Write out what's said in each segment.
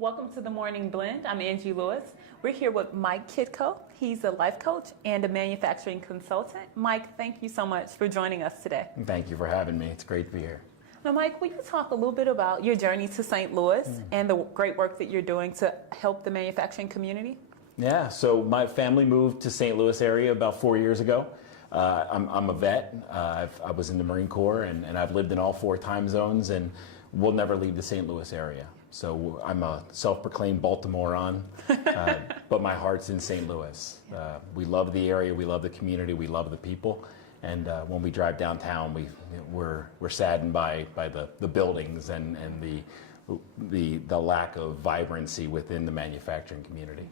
Welcome to the Morning Blend. I'm Angie Lewis. We're here with Mike Kitko. He's a life coach and a manufacturing consultant. Mike, thank you so much for joining us today. Thank you for having me. It's great to be here. Now, Mike, will you talk a little bit about your journey to St. Louis and the great work that you're doing to help the manufacturing community? Yeah, so my family moved to St. Louis area about 4 years ago. I'm a vet. I was in the Marine Corps, and I've lived in all 4 time zones, and we'll never leave the St. Louis area. So I'm a self-proclaimed Baltimorean, but my heart's in St. Louis. We love the area, we love the community, we love the people, and when we drive downtown, we're saddened by the buildings and the lack of vibrancy within the manufacturing community.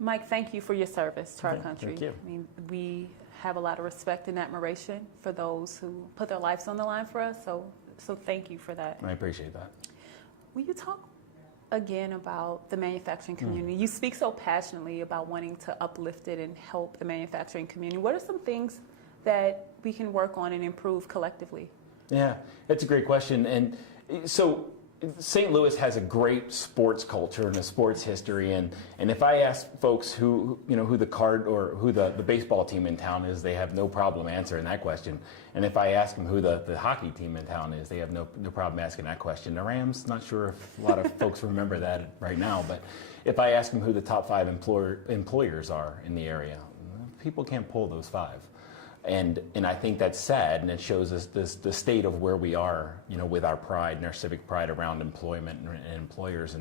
Mike, thank you for your service to our country. Thank you. I mean, we have a lot of respect and admiration for those who put their lives on the line for us, so thank you for that. I appreciate that. Will you talk again about the manufacturing community? You speak so passionately about wanting to uplift it and help the manufacturing community. What are some things that we can work on and improve collectively? Yeah, it's a great question. And so St. Louis has a great sports culture and a sports history, and if I ask folks who the baseball team in town is, they have no problem answering that question. And if I ask them who the hockey team in town is, they have no problem asking that question. The Rams, not sure if a lot of folks remember that right now, but if I ask them who the top 5 employers are in the area, people can't pull those 5. And I think that's sad, and it shows us the state of where we are, with our pride and our civic pride around employment and employers,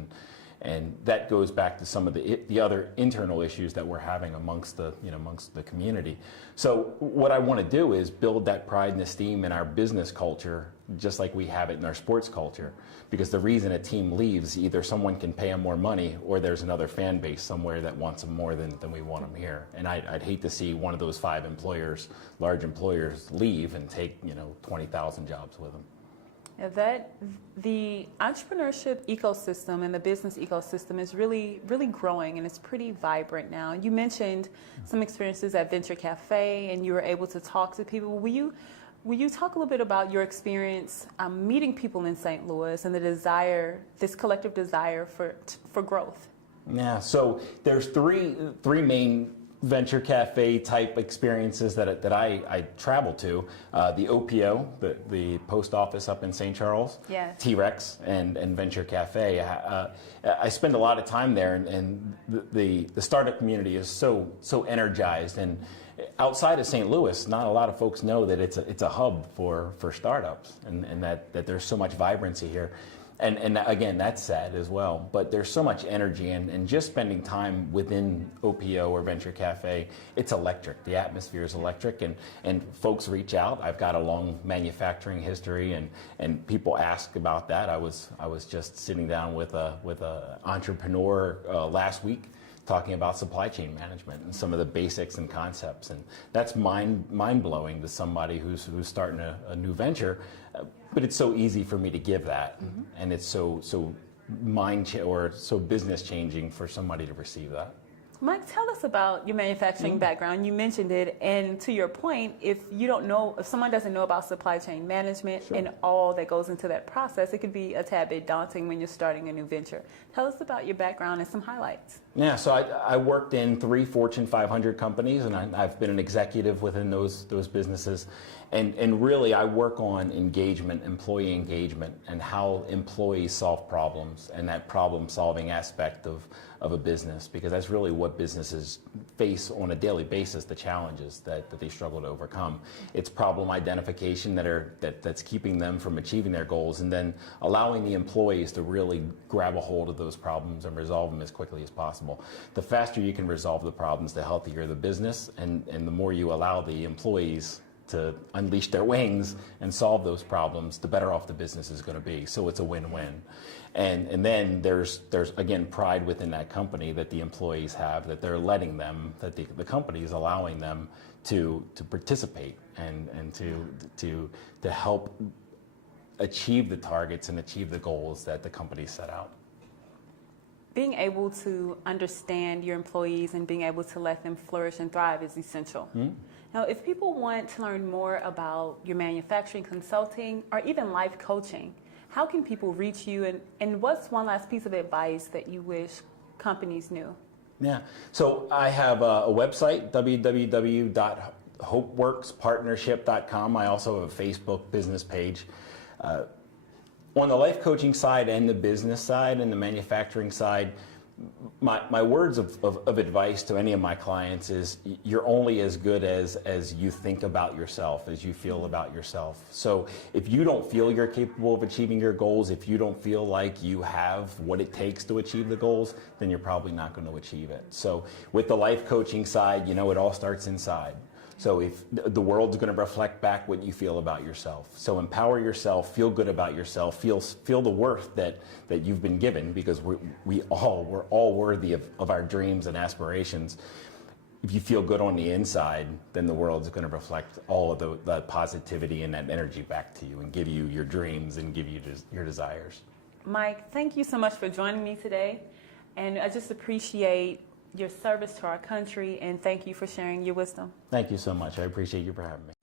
and that goes back to some of the other internal issues that we're having amongst the community. So what I want to do is build that pride and esteem in our business culture, just like we have it in our sports culture. Because the reason a team leaves, either someone can pay them more money, or there's another fan base somewhere that wants them more than we want them here. And I'd hate to see one of those 5 employers, large employers, leave and take 20,000 jobs with them. That the entrepreneurship ecosystem and the business ecosystem is really, really growing, and it's pretty vibrant now. You mentioned some experiences at Venture Cafe, and you were able to talk to people. Will you talk a little bit about your experience meeting people in St. Louis and this collective desire for growth? Yeah, so there's three main Venture Cafe type experiences that I travel to. The OPO, the post office up in St. Charles, yes. T-Rex, and Venture Cafe. I spend a lot of time there, and the startup community is so energized. And outside of St. Louis, not a lot of folks know that it's a hub for startups, and that there's so much vibrancy here. And again, that's sad as well, but there's so much energy, and just spending time within OPO or Venture Cafe, it's electric. The atmosphere is electric, and folks reach out. I've got a long manufacturing history, and people ask about that. I was just sitting down with a entrepreneur last week, talking about supply chain management and some of the basics and concepts, and that's mind-blowing to somebody who's starting a new venture. But it's so easy for me to give that, and it's so business changing for somebody to receive that. Mike, tell us about your manufacturing background. You mentioned it, and to your point, if someone doesn't know about supply chain management and all that goes into that process, it could be a tad bit daunting when you're starting a new venture. Tell us about your background and some highlights. Yeah, so I worked in 3 Fortune 500 companies, and I've been an executive within those businesses. And really, I work on employee engagement, and how employees solve problems, and that problem-solving aspect of a business, because that's really what businesses face on a daily basis, the challenges that they struggle to overcome. It's problem identification that's keeping them from achieving their goals, and then allowing the employees to really grab a hold of those problems and resolve them as quickly as possible. The faster you can resolve the problems, the healthier the business, and the more you allow the employees to unleash their wings and solve those problems, the better off the business is going to be. So it's a win-win. And then there's again pride within that company that the employees have, that they're letting them, that the company is allowing them to participate and to help achieve the targets and achieve the goals that the company set out. Being able to understand your employees and being able to let them flourish and thrive is essential. Now, if people want to learn more about your manufacturing consulting or even life coaching, how can people reach you? And what's one last piece of advice that you wish companies knew? Yeah. So I have a website, www.hopeworkspartnership.com. I also have a Facebook business page. On the life coaching side and the business side and the manufacturing side, my words of advice to any of my clients is you're only as good as you think about yourself, as you feel about yourself. So if you don't feel you're capable of achieving your goals, if you don't feel like you have what it takes to achieve the goals, then you're probably not going to achieve it. So with the life coaching side, it all starts inside. So if the world's going to reflect back what you feel about yourself. So empower yourself, feel good about yourself, feel the worth that you've been given, because we're all worthy of our dreams and aspirations. If you feel good on the inside, then the world's going to reflect all of the positivity and that energy back to you and give you your dreams and give you your desires. Mike, thank you so much for joining me today. And I just appreciate your service to our country, and thank you for sharing your wisdom. Thank you so much. I appreciate you for having me.